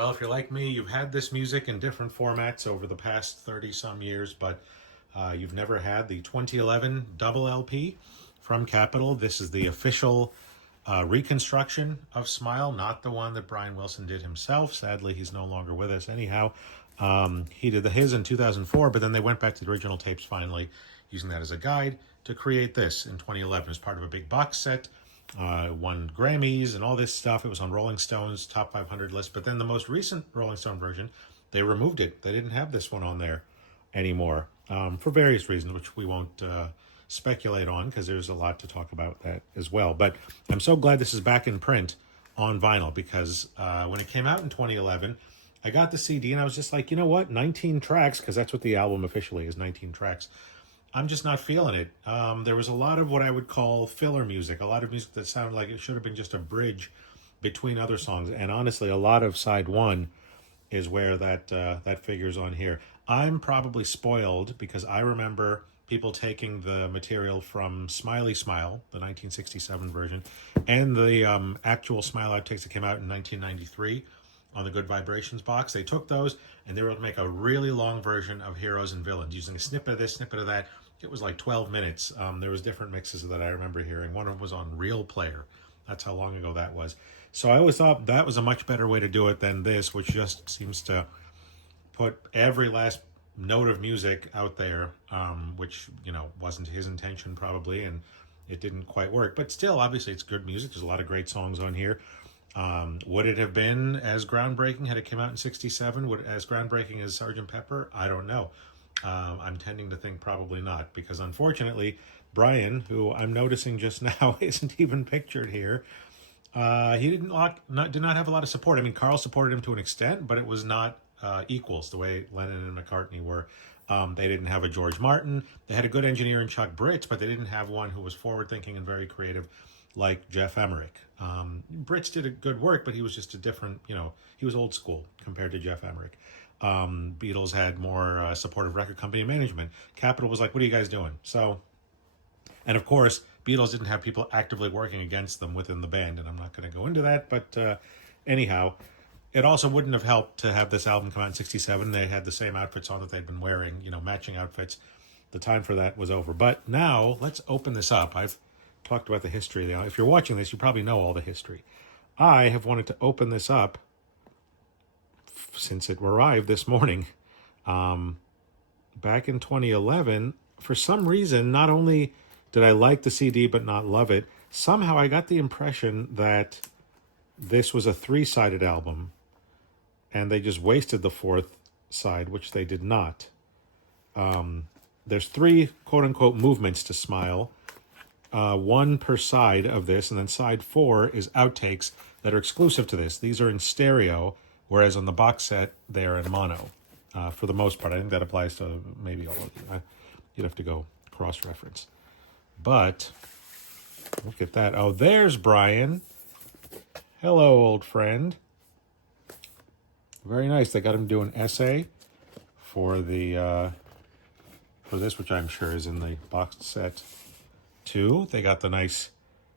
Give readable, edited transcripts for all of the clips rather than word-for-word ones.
Well, if you're like me, you've had this music in different formats over the past 30 some years, but you've never had the 2011 double LP from Capitol. This is the official reconstruction of SMiLE, not the one that Brian Wilson did himself. Sadly, he's no longer with us anyhow. He did his in 2004, but then they went back to the original tapes finally, using that as a guide to create this in 2011 as part of a big box set. Won Grammys and all this stuff. It was on Rolling Stone's top 500 list, but then the most recent Rolling Stone version, they removed it. They didn't have this one on there anymore for various reasons, which we won't speculate on because there's a lot to talk about that as well. But I'm so glad this is back in print on vinyl because when it came out in 2011, I got the CD and I was just like, you know what, 19 tracks, because that's what the album officially is, 19 tracks. I'm just not feeling it. There was a lot of what I would call filler music, a lot of music that sounded like it should have been just a bridge between other songs. And honestly, a lot of side one is where that figures on here. I'm probably spoiled because I remember people taking the material from SMiLE, the 1967 version, and the actual SMiLE outtakes that came out in 1993 on the Good Vibrations box. They took those and they were able to make a really long version of Heroes and Villains using a snippet of this, snippet of that. It was like 12 minutes. There was different mixes that I remember hearing. One of them was on Real Player. That's how long ago that was. So I always thought that was a much better way to do it than this, which just seems to put every last note of music out there, which, you know, wasn't his intention probably, and it didn't quite work. But still, obviously, it's good music. There's a lot of great songs on here. Would it have been as groundbreaking had it come out in 67? Would as groundbreaking as Sgt. Pepper? I don't know. I'm tending to think probably not, because unfortunately, Brian, who I'm noticing just now isn't even pictured here, he did not have a lot of support. I mean, Carl supported him to an extent, but it was not equals the way Lennon and McCartney were. They didn't have a George Martin. They had a good engineer in Chuck Britz, but they didn't have one who was forward-thinking and very creative like Jeff Emmerich. Britz did a good work, but he was just a different, he was old school compared to Jeff Emmerich. Beatles had more supportive record company management. Capitol was like, what are you guys doing? So, and of course, Beatles didn't have people actively working against them within the band, and I'm not going to go into that, but anyhow, it also wouldn't have helped to have this album come out in 67. They had the same outfits on that they'd been wearing, matching outfits. The time for that was over. But now, let's open this up. I've talked about the history now. If you're watching this, you probably know all the history. I have wanted to open this up since it arrived this morning. Back in 2011, for some reason, not only did I like the CD but not love it, somehow I got the impression that this was a three-sided album and they just wasted the fourth side, which they did not. There's three quote-unquote movements to SMiLE, one per side of this, and then side 4 is outtakes that are exclusive to this. These are in stereo, whereas on the box set, they're in mono, for the most part. I think that applies to maybe all of you. You'd have to go cross-reference. But, look at that. Oh, there's Brian. Hello, old friend. Very nice. They got him doing an essay for the for this, which I'm sure is in the box set too. They got the nice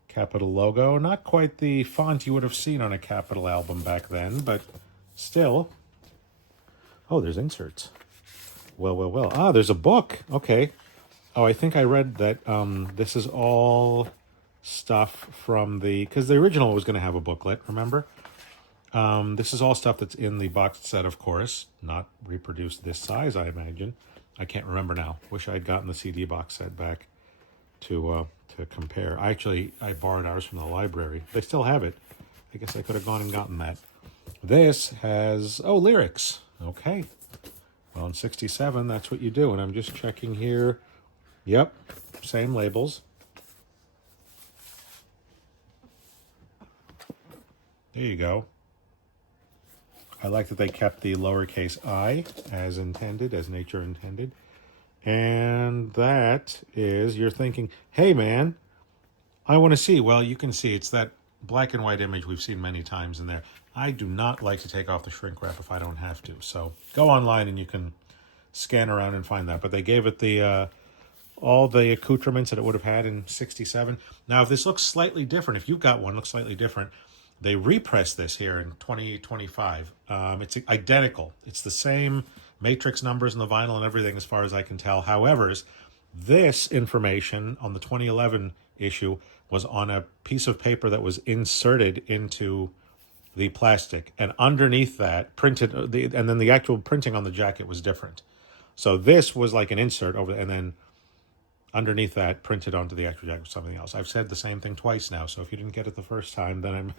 Capitol logo. Not quite the font you would have seen on a Capitol album back then, but still. Oh, there's inserts. Well. Ah, there's a book. Okay. Oh, I think I read that this is all stuff from because the original was going to have a booklet, remember? This is all stuff that's in the box set, of course, not reproduced this size, I imagine. I can't remember now. Wish I'd gotten the CD box set back to compare. I borrowed ours from the library. They still have it. I guess I could have gone and gotten that. This has, lyrics. Okay. Well, in 67, that's what you do. And I'm just checking here. Yep, same labels. There you go. I like that they kept the lowercase I as intended, as nature intended. And that is, you're thinking, hey man, I want to see. Well, you can see it's that black and white image we've seen many times in there. I do not like to take off the shrink wrap if I don't have to. So go online and you can scan around and find that. But they gave it the all the accoutrements that it would have had in 67. Now, if this looks slightly different, if you've got one, looks slightly different, They repressed this here in 2025. It's identical. It's the same matrix numbers and the vinyl and everything as far as I can tell. However, this information on the 2011 issue was on a piece of paper that was inserted into the plastic, and underneath that printed and then the actual printing on the jacket was different. So this was like an insert over, and then underneath that printed onto the actual jacket was something else. I've said the same thing twice now, so if you didn't get it the first time, then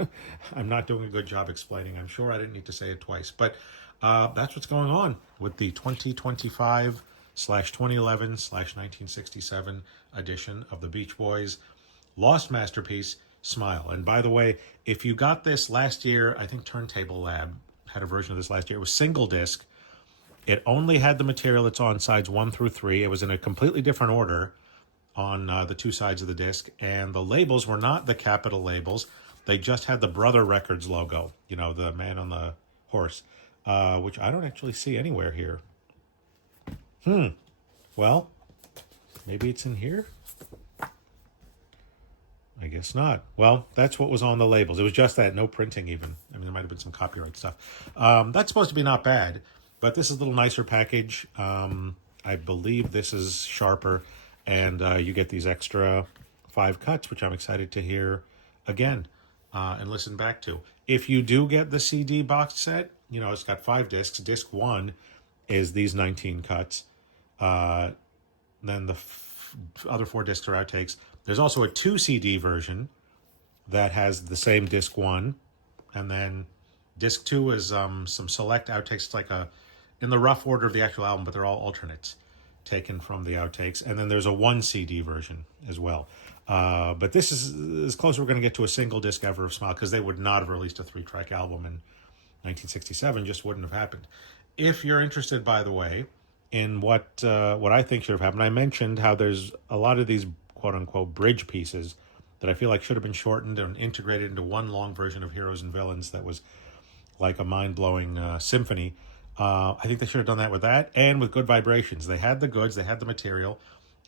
I'm not doing a good job explaining. I'm sure I didn't need to say it twice, but that's what's going on with the 2025/2011/1967 edition of the Beach Boys Lost Masterpiece, SMiLE. And by the way, if you got this last year, I think Turntable Lab had a version of this last year. It was single disc. It only had the material that's on sides 1 through 3. It was in a completely different order on the two sides of the disc, and the labels were not the Capitol labels. They just had the Brother Records logo, you know, the man on the horse, which I don't actually see anywhere here. Well, maybe it's in here? I guess not. Well, that's what was on the labels. It was just that, no printing even. I mean, there might have been some copyright stuff. That's supposed to be not bad, but this is a little nicer package. I believe this is sharper, and you get these extra 5 cuts, which I'm excited to hear again and listen back to. If you do get the CD box set, you know, it's got 5 discs. Disc 1 is these 19 cuts. Then the other 4 discs are outtakes. There's also a 2 CD version that has the same disc 1, and then disc 2 is some select outtakes. It's like in the rough order of the actual album, but they're all alternates taken from the outtakes. And then there's a 1 CD version as well. But this is as close as we're going to get to a single disc ever of SMiLE, because they would not have released a 3-track album in 1967. Just wouldn't have happened. If you're interested, by the way, in what I think should have happened, I mentioned how there's a lot of these quote-unquote bridge pieces that I feel like should have been shortened and integrated into one long version of Heroes and Villains that was like a mind-blowing symphony. I think they should have done that with that and with Good Vibrations. They had the goods, they had the material.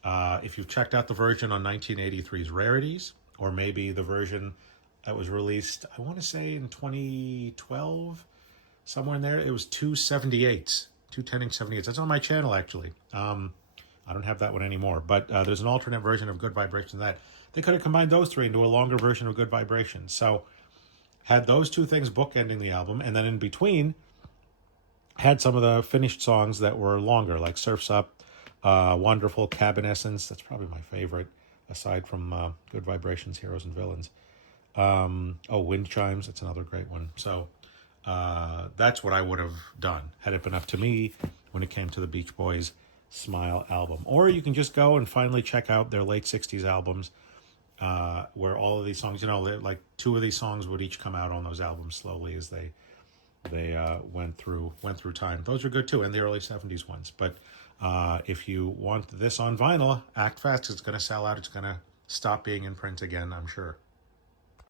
If you've checked out the version on 1983's Rarities, or maybe the version that was released, I want to say in 2012, somewhere in there, it was 278s, 210-78s. That's on my channel, actually. I don't have that one anymore, but there's an alternate version of Good Vibrations of that. They could have combined those 3 into a longer version of Good Vibrations. So had those 2 things bookending the album, and then in between had some of the finished songs that were longer, like Surf's Up, Wonderful, Cabin Essence. That's probably my favorite, aside from Good Vibrations, Heroes and Villains. Wind Chimes, that's another great one. So that's what I would have done had it been up to me when it came to the Beach Boys SMiLE album. Or you can just go and finally check out their late 60s albums, where all of these songs, you know, like 2 of these songs would each come out on those albums slowly as they went through time. Those are good too, and the early 70s ones. But if you want this on vinyl, act fast. It's going to sell out. It's going to stop being in print again, I'm sure.